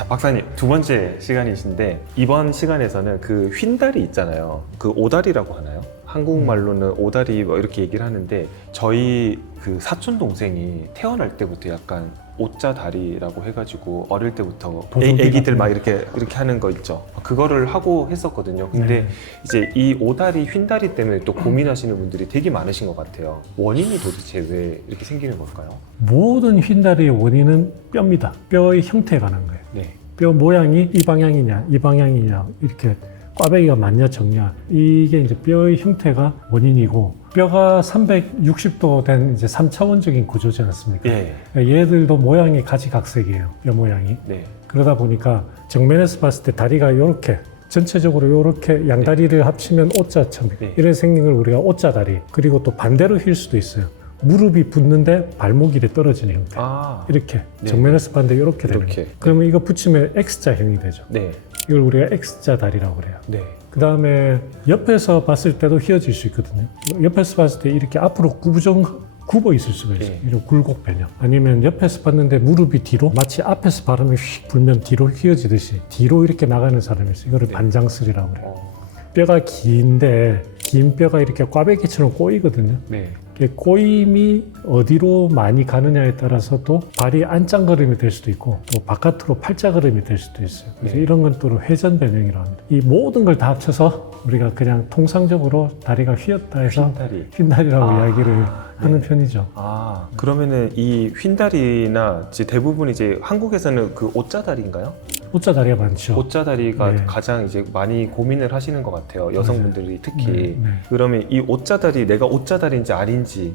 자, 박사님, 두 번째 시간이신데 이번 시간에서는 그 휜다리 있잖아요. 그 오다리라고 하나요? 한국말로는 오다리 뭐 이렇게 얘기를 하는데 저희 그 사촌 동생이 태어날 때부터 약간 오자다리라고 해가지고 어릴 때부터 애기들 막 이렇게 하는 거 있죠. 그거를 하고 했었거든요. 근데 이제 이 오다리, 휜다리 때문에 또 고민하시는 분들이 되게 많으신 것 같아요. 원인이 도대체 왜 이렇게 생기는 걸까요? 모든 휜다리의 원인은 뼈입니다. 뼈의 형태에 관한 거예요. 네. 뼈 모양이 이 방향이냐, 이 방향이냐, 이렇게 꽈배기가 맞냐, 적냐. 이게 이제 뼈의 형태가 원인이고, 뼈가 360도 된 이제 3차원적인 구조지 않습니까? 예. 얘들도 모양이 가지각색이에요. 뼈 모양이. 네. 그러다 보니까 정면에서 봤을 때 다리가 이렇게 전체적으로 이렇게 양다리를 합치면 O자처럼 이런 생긴 걸 우리가 O자다리. 그리고 또 반대로 휠 수도 있어요. 무릎이 붙는데 발목이 이렇게 떨어지는 형태. 이렇게 정면에서 봤는데 이렇게 되는 거예요. 그러면 이거 붙이면 X자형이 되죠. 네. 이걸 우리가 X자 다리라고 그래요. 네. 그 다음에 옆에서 봤을 때도 휘어질 수 있거든요. 옆에서 봤을 때 이렇게 앞으로 굽어 있을 수가 있어요. 이런 굴곡 변형. 아니면 옆에서 봤는데 무릎이 뒤로, 마치 앞에서 바람이 휙 불면 뒤로 휘어지듯이 뒤로 이렇게 나가는 사람이 있어요. 이거를 반장슬이라고 그래요. 뼈가 긴데 긴 뼈가 이렇게 꽈배기처럼 꼬이거든요. 네. 꼬임이 어디로 많이 가느냐에 따라서 또 발이 안짱걸음이 될 수도 있고 또 바깥으로 팔자걸음이 될 수도 있어요. 그래서 이런 건 또 회전 변형이라고 합니다. 이 모든 걸 다 합쳐서 우리가 그냥 통상적으로 다리가 휘었다 해서 휜다리라고 이야기를 하는 편이죠. 그러면은 이 휜다리나 이제 대부분 이제 한국에서는 그 오자다리인가요? O자다리가 많죠. 오자다리가 가장 이제 많이 고민을 하시는 것 같아요. 여성분들이 특히. 그러면 이 오자다리, 내가 오자다리인지 아닌지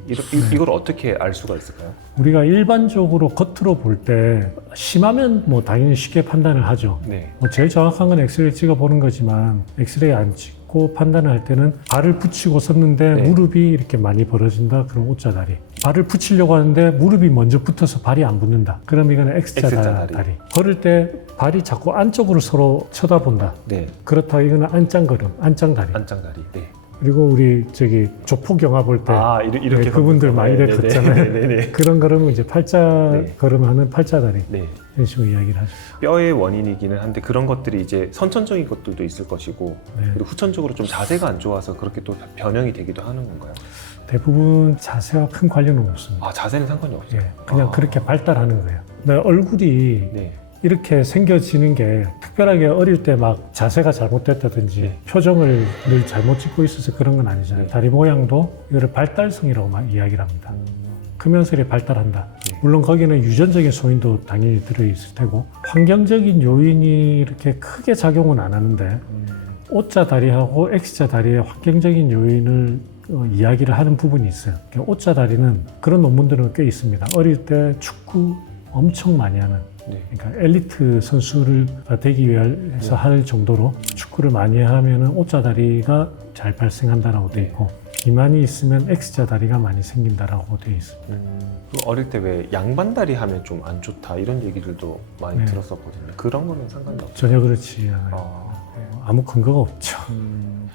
이걸 어떻게 알 수가 있을까요? 우리가 일반적으로 겉으로 볼 때 심하면 뭐 당연히 쉽게 판단을 하죠. 네. 뭐 제일 정확한 건 엑스레이 찍어보는 거지만 엑스레이 안 찍고 판단을 할 때는 발을 붙이고 섰는데 무릎이 이렇게 많이 벌어진다. 그럼 O자다리. 발을 붙이려고 하는데 무릎이 먼저 붙어서 발이 안 붙는다. 그럼 이거는 X자다리. 걸을 때 발이 자꾸 안쪽으로 서로 쳐다본다. 네. 그렇다고 이거는 안짱걸음, 안짱다리. 안짱다리. 네. 그리고 우리 조폭 영화 볼 때 이렇게 그분들 많이 이렇게 걷잖아요. 네네. 그런 걸음은 이제 팔자 걸음하는 팔자다리. 네. 이런 식으로 이야기를 하죠. 뼈의 원인이기는 한데 그런 것들이 이제 선천적인 것들도 있을 것이고 그리고 후천적으로 좀 자세가 안 좋아서 그렇게 또 변형이 되기도 하는 건가요? 대부분 자세와 큰 관련은 없습니다. 자세는 상관이 없어요? 그냥 그렇게 발달하는 거예요. 얼굴이 이렇게 생겨지는 게 특별하게 어릴 때 막 자세가 잘못됐다든지 표정을 늘 잘못 짓고 있어서 그런 건 아니잖아요. 다리 모양도 이거를 발달성이라고 이야기를 합니다. 크면서 이렇게 발달한다. 물론 거기는 유전적인 소인도 당연히 들어있을 테고 환경적인 요인이 이렇게 크게 작용은 안 하는데 O자 다리하고 X자 다리의 환경적인 요인을 이야기를 하는 부분이 있어요. O자 다리는 그런 논문들은 꽤 있습니다. 어릴 때 축구 엄청 많이 하는 그러니까 엘리트 선수가 되기 위해서 할 정도로 축구를 많이 하면은 O자 다리가 잘 발생한다라고 돼 있고 비만이 있으면 X자 다리가 많이 생긴다라고 돼 있습니다. 어릴 때 왜 양반다리 하면 좀 안 좋다 이런 얘기들도 많이 들었었거든요. 그런 거는 상관이 없죠? 전혀 그렇지 않아요. 아무 근거가 없죠.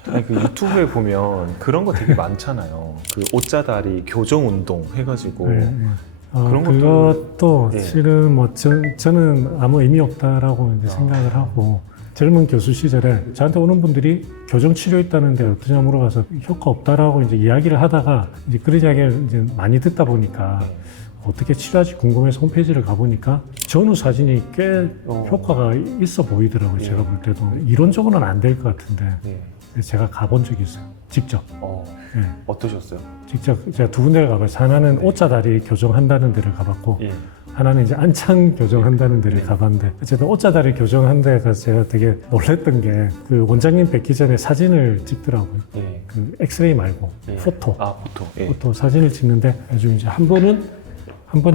아니, 그 유튜브에 보면 그런 거 되게 많잖아요. 그 오자다리 교정 운동 해가지고 그런 그것도 실은 뭐 저는 아무 의미 없다라고 이제 생각을 하고 젊은 교수 시절에 저한테 오는 분들이 교정 치료했다는데 어떠냐 물어봐서 효과 없다라고 이제 이야기를 하다가 이제 그런 이야기를 이제 많이 듣다 보니까 어떻게 치료할지 궁금해서 홈페이지를 가보니까 전후 사진이 꽤 효과가 있어 보이더라고요. 제가 볼 때도 이론적으로는 안 될 것 같은데 그래서 제가 가본 적이 있어요. 직접. 어떠셨어요? 직접 제가 두 군데를 가봤어요. 하나는 O자다리 교정한다는 데를 가봤고 하나는 이제 안창 교정한다는 데를 가봤는데 어쨌든 O자다리 교정한 데 가서 제가 되게 놀랬던 게 그 원장님 뵙기 전에 사진을 찍더라고요. 그 엑스레이 말고 포토. 포토 사진을 찍는데 아주 이제 한 번은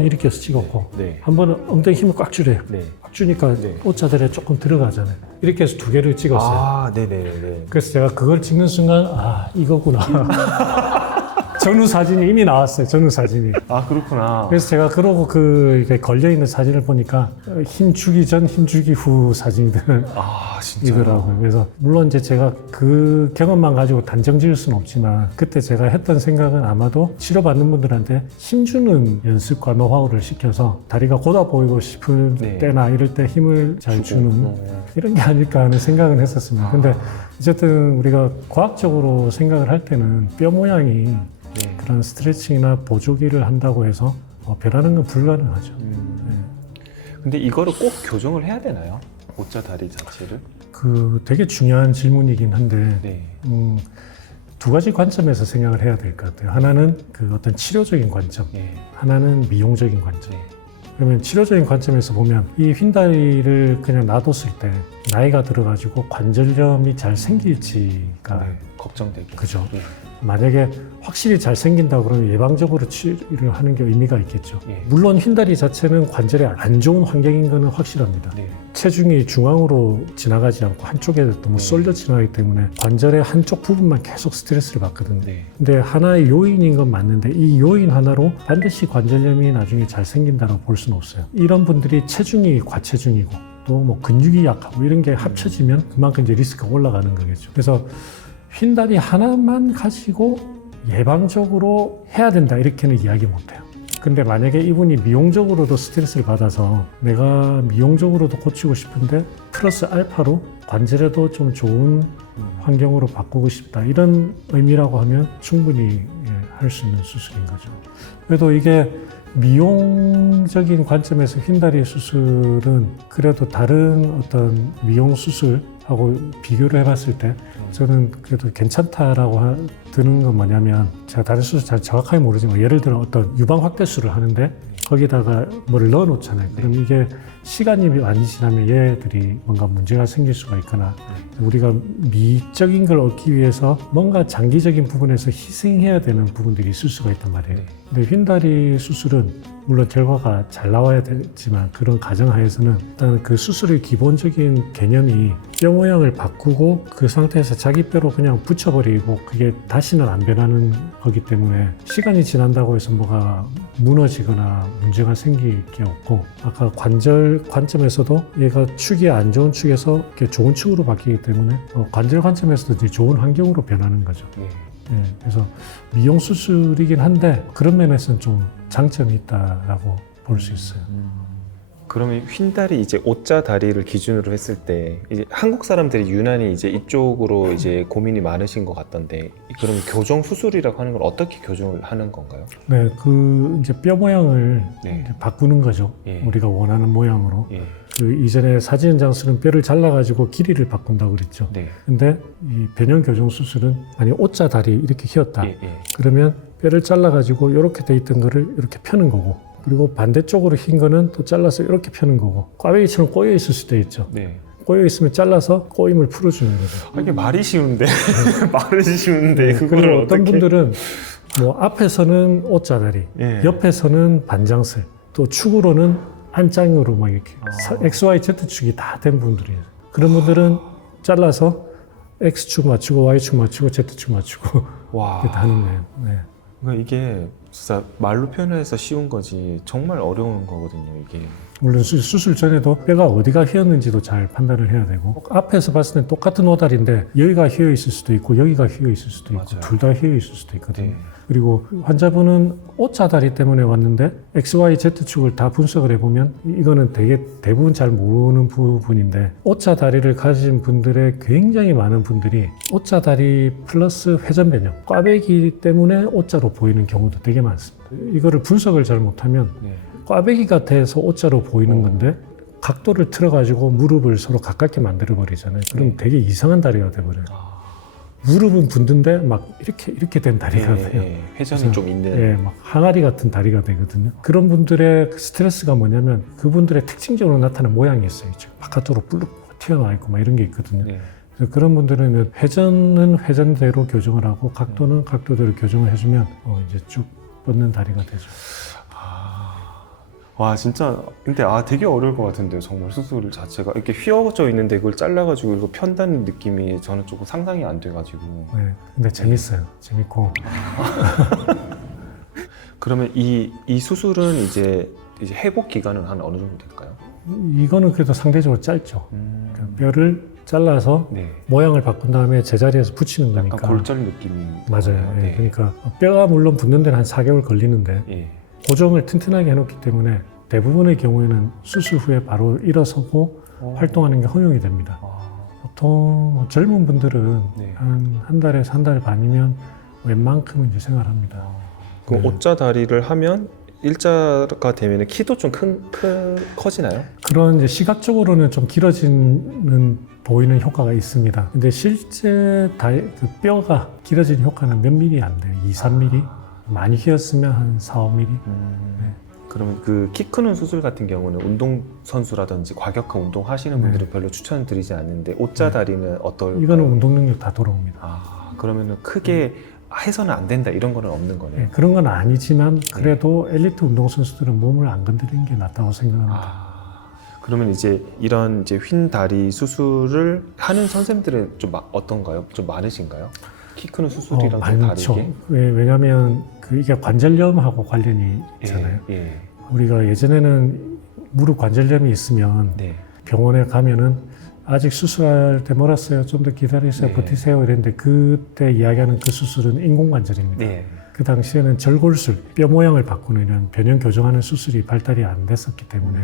이렇게 해서 찍었고 한 번은 엉덩이 힘을 꽉 주래요. 꽉 주니까 O자다리에 조금 들어가잖아요. 이렇게 해서 두 개를 찍었어요. 그래서 제가 그걸 찍는 순간 이거구나. 전후 사진이 이미 나왔어요. 전후 사진이. 아, 그렇구나. 그래서 제가 그러고 이렇게 걸려 있는 사진을 보니까 힘 주기 전, 힘 주기 후 사진들은 아, 진짜. 이더라고요. 그래서 물론 이제 제가 그 경험만 가지고 단정 지을 수는 없지만 그때 제가 했던 생각은 아마도 치료받는 분들한테 힘주는 연습과 노하우를 시켜서 다리가 고다 보이고 싶을 네. 때나 이럴 때 힘을 잘 주는 이런 게 아닐까 하는 생각은 했었습니다. 근데 어쨌든 우리가 과학적으로 생각을 할 때는 뼈 모양이 네. 그런 스트레칭이나 보조기를 한다고 해서 변하는 건 불가능하죠. 근데 이거를 꼭 교정을 해야 되나요? 오자 다리 자체를? 그 되게 중요한 질문이긴 한데 네. 두 가지 관점에서 생각을 해야 될 것 같아요. 하나는 그 어떤 치료적인 관점, 네. 하나는 미용적인 관점. 네. 그러면 치료적인 관점에서 보면 이 휜다리를 그냥 놔뒀을 때 나이가 들어가지고 관절염이 잘 생길지가 네. 걱정되죠. 그죠. 네. 만약에 확실히 잘 생긴다 그러면 예방적으로 치료를 하는 게 의미가 있겠죠. 예. 물론 휜다리 자체는 관절에 안 좋은 환경인 것은 확실합니다. 네. 체중이 중앙으로 지나가지 않고 한쪽에 너무 쏠려 지나가기 때문에 관절의 한쪽 부분만 계속 스트레스를 받거든요. 네. 근데 하나의 요인인 건 맞는데 이 요인 하나로 반드시 관절염이 나중에 잘 생긴다고 볼 수는 없어요. 이런 분들이 체중이 과체중이고 또 뭐 근육이 약하고 이런 게 합쳐지면 그만큼 이제 리스크가 올라가는 거겠죠. 그래서 휜다리 하나만 가지고 예방적으로 해야 된다 이렇게는 이야기 못해요. 근데 만약에 이분이 미용적으로도 스트레스를 받아서 내가 미용적으로도 고치고 싶은데 플러스 알파로 관절에도 좀 좋은 환경으로 바꾸고 싶다 이런 의미라고 하면 충분히 할 수 있는 수술인 거죠. 그래도 이게 미용적인 관점에서 휜다리 수술은 그래도 다른 어떤 미용 수술하고 비교를 해봤을 때 저는 그래도 괜찮다라고 드는 건 뭐냐면 제가 다른 수술 잘 정확하게 모르지만 예를 들어 어떤 유방 확대술을 하는데 거기다가 뭐를 넣어 놓잖아요. 그럼 이게 시간이 많이 지나면 얘들이 뭔가 문제가 생길 수가 있거나 우리가 미적인 걸 얻기 위해서 뭔가 장기적인 부분에서 희생해야 되는 부분들이 있을 수가 있단 말이에요. 근데 휜다리 수술은 물론 결과가 잘 나와야 되지만 그런 가정하에서는 일단 그 수술의 기본적인 개념이 뼈 모양을 바꾸고 그 상태에서 자기 뼈로 그냥 붙여버리고 그게 다시는 안 변하는 거기 때문에 시간이 지난다고 해서 뭐가 무너지거나 문제가 생길 게 없고 아까 관절 관점에서도 얘가 축이 안 좋은 축에서 이렇게 좋은 축으로 바뀌기 때문에 관절 관점에서도 이제 좋은 환경으로 변하는 거죠. 네. 네, 그래서 미용 수술이긴 한데 그런 면에서는 좀 장점이 있다라고 볼 수 있어요. 그러면 휜다리 이제 오자 다리를 기준으로 했을 때 이제 한국 사람들이 유난히 이제 이쪽으로 이제 고민이 많으신 것 같던데 그럼 교정 수술이라고 하는 걸 어떻게 교정을 하는 건가요? 네, 그 이제 뼈 모양을 네. 이제 바꾸는 거죠. 예. 우리가 원하는 모양으로. 예. 그 이전에 사진 장수는 뼈를 잘라가지고 길이를 바꾼다고 그랬죠. 네. 근데 이 변형 교정 수술은 아니 오자 다리 이렇게 휘었다. 예. 예. 그러면 뼈를 잘라가지고 이렇게 돼 있던 거를 이렇게 펴는 거고 그리고 반대쪽으로 흰 거는 또 잘라서 이렇게 펴는 거고 꽈배기처럼 꼬여 있을 수도 있죠. 네. 꼬여 있으면 잘라서 꼬임을 풀어주는 거죠. 아, 이게 말이 쉬운데 말은 쉬운데 그리고 그거를 어떤 어떻게? 분들은 뭐 앞에서는 오자 다리, 예. 옆에서는 반장슬, 또 축으로는 안짱으로 막 이렇게 XY Z축이 다 된 분들이에요. 그런 분들은 잘라서 X축 맞추고 Y축 맞추고 Z축 맞추고 와. 이렇게 다 하는 거예요. 네. 그러니까 이게 진짜 말로 표현해서 쉬운 거지 정말 어려운 거거든요 이게. 물론 수술 전에도 뼈가 어디가 휘었는지도 잘 판단을 해야 되고 앞에서 봤을 때 똑같은 오다리인데 여기가 휘어 있을 수도 있고 여기가 휘어 있을 수도 있고 맞아요. 둘 다 휘어 있을 수도 있거든요. 네. 그리고 환자분은 오자 다리 때문에 왔는데 XY Z축을 다 분석을 해보면 이거는 되게 대부분 잘 모르는 부분인데 오자 다리를 가진 분들의 굉장히 많은 분들이 오자 다리 플러스 회전 변형 꽈배기 때문에 오자로 보이는 경우도 되게 많습니다. 이거를 분석을 잘 못하면 네. 꽈배기 같아서 오자로 보이는 건데 각도를 틀어가지고 무릎을 서로 가깝게 만들어 버리잖아요. 그럼 되게 이상한 다리가 돼버려요. 무릎은 붓는데 막 이렇게 된 다리가 돼요. 예. 회전이 좀 있는. 예, 막 항아리 같은 다리가 되거든요. 그런 분들의 스트레스가 뭐냐면 그분들의 특징적으로 나타나는 모양이 있어요. 바깥으로 뿔룩 튀어나와 있고 막 이런 게 있거든요. 네. 그래서 그런 분들은 회전은 회전대로 교정을 하고 각도는 각도대로 교정을 해주면 이제 쭉 뻗는 다리가 되죠. 와 진짜 근데 되게 어려울 것 같은데요. 정말 수술 자체가 이렇게 휘어져 있는데 그걸 잘라가지고 이거 편다는 느낌이 저는 조금 상상이 안 돼가지고. 네, 근데 재밌어요. 재밌고. 그러면 이 수술은 이제 회복 기간은 한 어느 정도 될까요? 이거는 그래도 상대적으로 짧죠. 그러니까 뼈를 잘라서 네. 모양을 바꾼 다음에 제자리에서 붙이는 약간 거니까. 골절 느낌이. 맞아요. 네. 그러니까 뼈가 물론 붙는 데는 한 4개월 걸리는데 예. 고정을 튼튼하게 해놓기 때문에 대부분의 경우에는 수술 후에 바로 일어서고 활동하는 게 허용이 됩니다. 보통 뭐 젊은 분들은 네. 한 달에서 한 달 반이면 웬만큼은 이제 생활합니다. 그럼 네. 오자 다리를 하면 일자가 되면 키도 좀 커지나요? 그런 이제 시각적으로는 좀 길어지는 보이는 효과가 있습니다. 근데 실제 그 뼈가 길어지는 효과는 몇 미리 안 돼요. 2, 3mm. 많이 길었으면 한 4, 5mm. 네. 그러면 그 키 크는 수술 같은 경우는 운동 선수라든지 과격한 운동 하시는 분들은 별로 추천드리지 않는데 오자 다리는 어떨까요? 이거는 운동 능력 다 돌아옵니다. 그러면은 크게 해서는 안 된다 이런 거는 없는 거네요. 네, 그런 건 아니지만 그래도 엘리트 운동 선수들은 몸을 안 건드리는 게 낫다고 생각합니다. 그러면 이제 이런 이제 휜 다리 수술을 하는 선생님들은 좀 어떤가요? 좀 많으신가요? 키 크는 수술이랑 좀 많죠. 다르게? 왜냐하면 이게 관절염하고 관련이 있잖아요. 예. 우리가 예전에는 무릎 관절염이 있으면 네. 병원에 가면은 아직 수술할 때 멀었어요. 좀 더 기다리세요. 네. 버티세요. 이랬는데 그때 이야기하는 그 수술은 인공관절입니다. 네. 그 당시에는 절골술, 뼈 모양을 바꾸는 이런 변형 교정하는 수술이 발달이 안 됐었기 때문에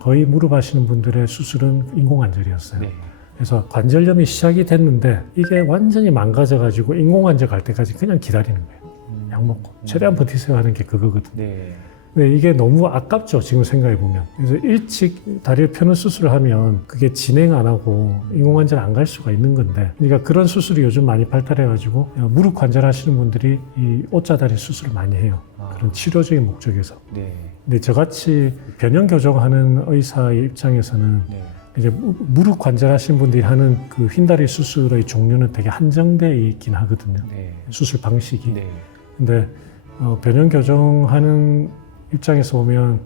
거의 무릎 하시는 분들의 수술은 인공관절이었어요. 네. 그래서 관절염이 시작이 됐는데 이게 완전히 망가져가지고 인공관절 갈 때까지 그냥 기다리는 거예요. 약 먹고 최대한 버티세요 하는 게 그거거든요. 네. 근데 이게 너무 아깝죠. 지금 생각해보면. 그래서 일찍 다리를 펴는 수술을 하면 그게 진행 안 하고 인공관절 안 갈 수가 있는 건데, 그러니까 그런 수술이 요즘 많이 발달해가지고 무릎 관절 하시는 분들이 이 오자다리 수술을 많이 해요. 그런 치료적인 목적에서. 네. 근데 저같이 변형 교정하는 의사의 입장에서는 네. 이제 무릎 관절 하시는 분들이 하는 그 휜다리 수술의 종류는 되게 한정되어 있긴 하거든요. 네. 수술 방식이. 네. 근데 변형 교정하는 입장에서 보면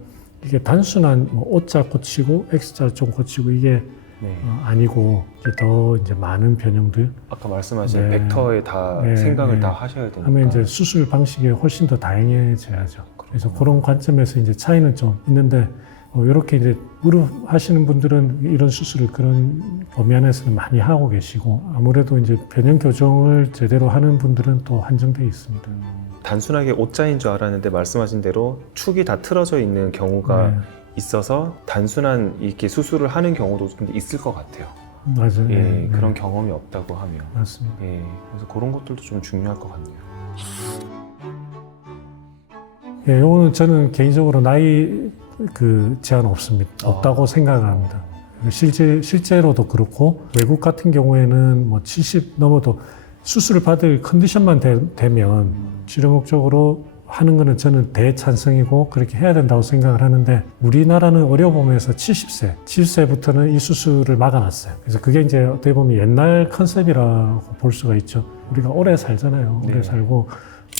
이게 단순한 O자 고치고 X자 좀 고치고 이게 네. 아니고 더 이제 많은 변형들 아까 말씀하신 네. 벡터에 다 네. 생각을 네. 다 하셔야 되니까. 하면 이제 수술 방식이 훨씬 더 다양해져야죠. 그래서 그런 관점에서 이제 차이는 좀 있는데 이렇게 이제 무릎 하시는 분들은 이런 수술을 그런 범위 안에서는 많이 하고 계시고 아무래도 이제 변형 교정을 제대로 하는 분들은 또 한정되어 있습니다. 단순하게 오자인 줄 알았는데 말씀하신 대로 축이 다 틀어져 있는 경우가 네. 있어서 단순한 이렇게 수술을 하는 경우도 근데 있을 것 같아요. 맞아요. 예, 네. 그런 경험이 없다고 하면. 맞습니다. 예, 그래서 그런 것들도 좀 중요할 것 같네요. 예, 요거는 저는 개인적으로 나이 제한 없습니다. 없다고 생각을 합니다. 실제로도 그렇고 외국 같은 경우에는 뭐 70 넘어도 수술을 받을 컨디션만 되면 치료 목적으로 하는 거는 저는 대찬성이고 그렇게 해야 된다고 생각을 하는데 우리나라는 의료보험에서 70세부터는 이 수술을 막아놨어요. 그래서 그게 이제 어떻게 보면 옛날 컨셉이라고 볼 수가 있죠. 우리가 오래 살잖아요. 오래 네. 살고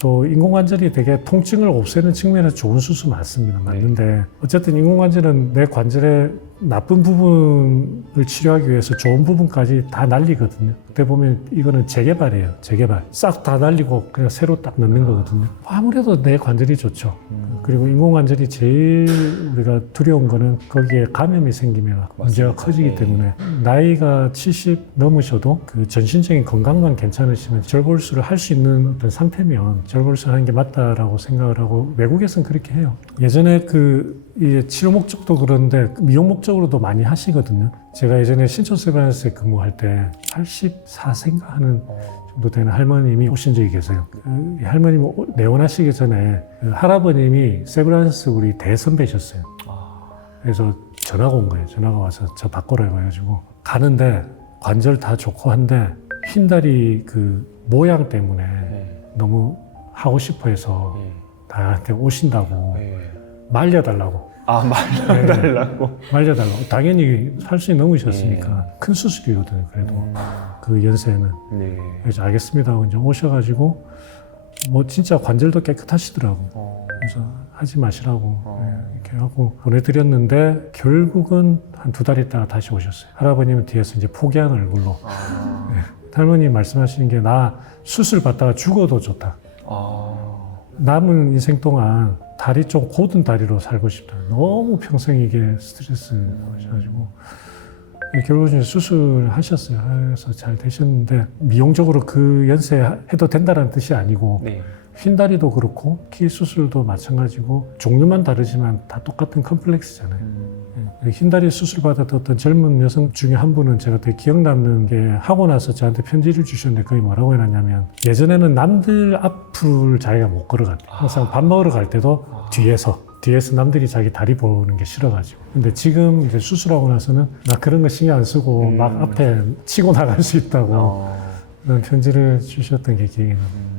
또 인공관절이 되게 통증을 없애는 측면에서 좋은 수술 많습니다. 맞는데 어쨌든 인공관절은 내 관절의 나쁜 부분을 치료하기 위해서 좋은 부분까지 다 날리거든요. 그때 보면 이거는 재개발이에요. 재개발. 싹 다 날리고 그냥 새로 딱 넣는 거거든요. 아무래도 내 관절이 좋죠. 그리고 인공관절이 제일 우리가 두려운 거는 거기에 감염이 생기면 문제가 커지기 때문에 나이가 70 넘으셔도 그 전신적인 건강만 괜찮으시면 절골술을 할 수 있는 어떤 상태면 절골술 하는 게 맞다라고 생각을 하고 외국에서는 그렇게 해요. 예전에 이 치료 목적도 그런데 미용 목적으로도 많이 하시거든요. 제가 예전에 신촌세브란스에 근무할 때 84세인가 하는 정도 되는 할머님이 오신 적이 계세요. 그 할머님이 내원하시기 전에 그 할아버님이 세브란스 우리 대선배셨어요. 그래서 전화가 온 거예요. 전화가 와서 저 바꿔라고 해가지고 가는데 관절 다 좋고 한데 흰다리 그 모양 때문에 너무 하고 싶어 해서 나한테 오신다고 말려달라고. 말려달라고? 말려달라고. 당연히 80이 넘으셨으니까 큰 수술이거든요. 그래도 그 연세는. 네. 그래서 알겠습니다 하고 이제 오셔가지고 뭐 진짜 관절도 깨끗하시더라고. 그래서 하지 마시라고 이렇게 하고 보내드렸는데 결국은 한 2달 있다가 다시 오셨어요. 할아버님은 뒤에서 이제 포기한 얼굴로. 네. 할머니 말씀하시는 게 나 수술 받다가 죽어도 좋다. 남은 인생 동안 다리 좀 곧은 다리로 살고 싶다. 너무 평생 이게 스트레스 하셔가지고 결국 이제 수술하셨어요. 그래서 잘 되셨는데 미용적으로 그 연세에 해도 된다는 뜻이 아니고 네. 흰다리도 그렇고 키 수술도 마찬가지고 종류만 다르지만 다 똑같은 컴플렉스잖아요. 흰다리 수술 받았던 젊은 여성 중에 한 분은 제가 되게 기억 남는 게 하고 나서 저한테 편지를 주셨는데 그게 뭐라고 해놨냐면 예전에는 남들 앞을 자기가 못 걸어갔대. 항상 밥 먹으러 갈 때도 뒤에서 남들이 자기 다리 보는 게 싫어가지고. 근데 지금 이제 수술하고 나서는 나 그런 거 신경 안 쓰고 막 앞에 치고 나갈 수 있다고 그런 편지를 주셨던 게 기억이 나요.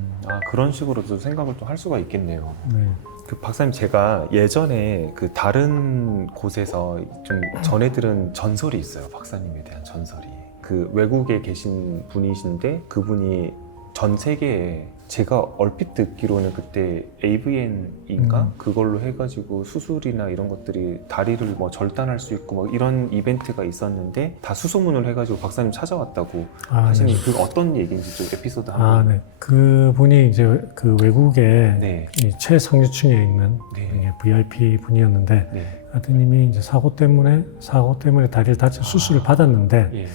그런 식으로도 생각을 또 할 수가 있겠네요. 네. 그 박사님, 제가 예전에 그 다른 곳에서 좀 전해 들은 전설이 있어요. 박사님에 대한 전설이. 그 외국에 계신 분이신데 그분이 전 세계에, 제가 얼핏 듣기로는 그때 AVN인가 그걸로 해가지고 수술이나 이런 것들이 다리를 뭐 절단할 수 있고 뭐 이런 이벤트가 있었는데 다 수소문을 해가지고 박사님 찾아왔다고 하시는. 네. 그 어떤 얘기인지 좀 에피소드 한번. 네. 그분이 이제 그 외국에 네. 이 최상류층에 있는 네. VIP 분이었는데 네. 아드님이 이제 사고 때문에 다리를 다쳐 수술을 받았는데 예.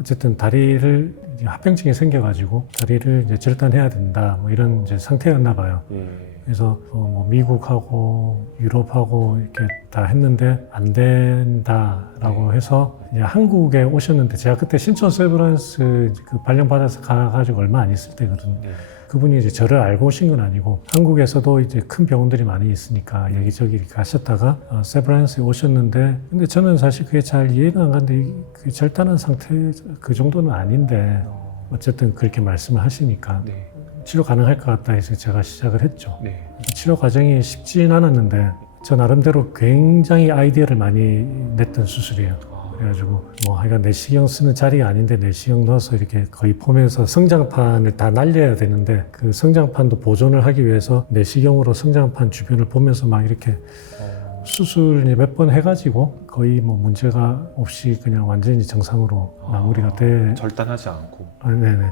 어쨌든 다리를 이제 합병증이 생겨가지고 다리를 이제 절단해야 된다 뭐 이런 이제 상태였나 봐요. 예. 그래서 뭐 미국하고 유럽하고 이렇게 다 했는데 안 된다라고 해서 이제 한국에 오셨는데 제가 그때 신촌 세브란스 그 발령 받아서 가가지고 얼마 안 있을 때거든요. 네. 그분이 이제 저를 알고 오신 건 아니고 한국에서도 이제 큰 병원들이 많이 있으니까 여기저기 이렇게 가셨다가 세브란스에 오셨는데 근데 저는 사실 그게 잘 이해가 안 가는데 그 절단한 상태 그 정도는 아닌데 어쨌든 그렇게 말씀을 하시니까 네. 치료 가능할 것 같다 해서 제가 시작을 했죠. 네. 치료 과정이 쉽진 않았는데 저 나름대로 굉장히 아이디어를 많이 냈던 수술이에요. 그래가지고 뭐 하여간 내시경 쓰는 자리가 아닌데 내시경 넣어서 이렇게 거의 보면서 성장판을 다 날려야 되는데 그 성장판도 보존을 하기 위해서 내시경으로 성장판 주변을 보면서 막 이렇게 수술 몇 번 해가지고 거의 뭐 문제가 없이 그냥 완전히 정상으로 마무리가 돼. 절단하지 않고. 네네.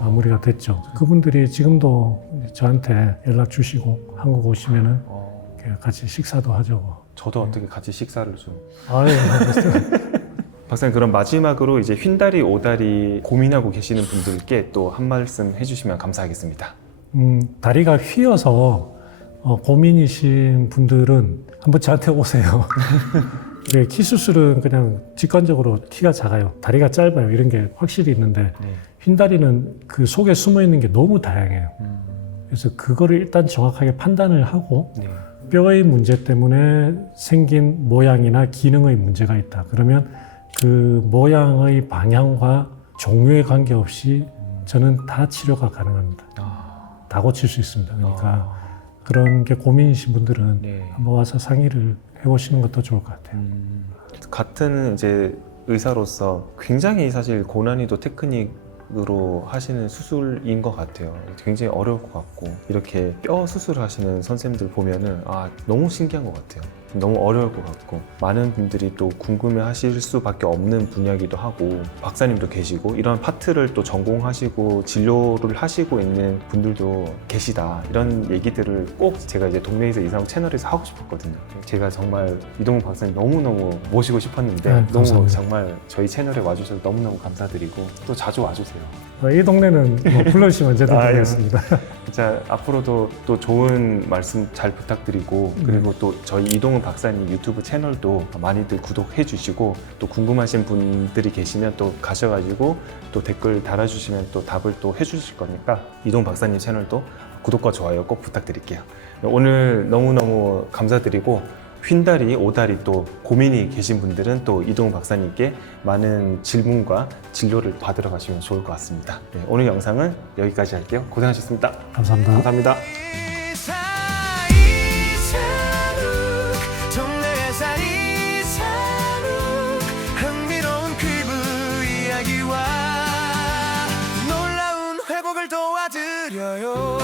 마무리가 됐죠. 그분들이 지금도 저한테 연락 주시고 한국 오시면은 이렇게 같이 식사도 하죠. 저도 어떻게 같이 식사를 좀. 박사님, 그럼 마지막으로 이제 휜다리, 오다리 고민하고 계시는 분들께 또 한 말씀 해주시면 감사하겠습니다. 다리가 휘어서 고민이신 분들은 한번 저한테 오세요. 네, 키 수술은 그냥 직관적으로 키가 작아요. 다리가 짧아요. 이런 게 확실히 있는데 네. 휜다리는 그 속에 숨어 있는 게 너무 다양해요. 그래서 그거를 일단 정확하게 판단을 하고 네. 뼈의 문제 때문에 생긴 모양이나 기능의 문제가 있다. 그러면 그 모양의 방향과 종류에 관계없이 저는 다 치료가 가능합니다. 다 고칠 수 있습니다. 그러니까 그런 게 고민이신 분들은 네. 한번 와서 상의를 해보시는 것도 좋을 것 같아요. 같은 이제 의사로서 굉장히 사실 고난이도 테크닉으로 하시는 수술인 것 같아요. 굉장히 어려울 것 같고 이렇게 뼈 수술하시는 선생님들 보면은 너무 신기한 것 같아요. 너무 어려울 것 같고 많은 분들이 또 궁금해하실 수밖에 없는 분야기도 하고 박사님도 계시고 이런 파트를 또 전공하시고 진료를 하시고 있는 분들도 계시다, 이런 얘기들을 꼭 제가 이제 동네에서 이상한 채널에서 하고 싶었거든요. 제가 정말 이동욱 박사님 너무너무 모시고 싶었는데 너무 정말 저희 채널에 와주셔서 너무너무 감사드리고 또 자주 와주세요. 이 동네는 뭐 불러주시면 언제든 가겠습니다. 진짜 앞으로도 또 좋은 말씀 잘 부탁드리고 그리고 또 저희 이동욱 박사님 유튜브 채널도 많이들 구독해 주시고 또 궁금하신 분들이 계시면 또 가셔가지고 또 댓글 달아주시면 또 답을 또 해주실 거니까 이동욱 박사님 채널도 구독과 좋아요 꼭 부탁드릴게요. 오늘 너무너무 감사드리고 휜다리, 오다리 또 고민이 계신 분들은 또 이동욱 박사님께 많은 질문과 진료를 받으러 가시면 좋을 것 같습니다. 네, 오늘 영상은 여기까지 할게요. 고생하셨습니다. 감사합니다. 감사합니다. 흥미로운 피부 이야기와 놀라운 회복을 도와드려요.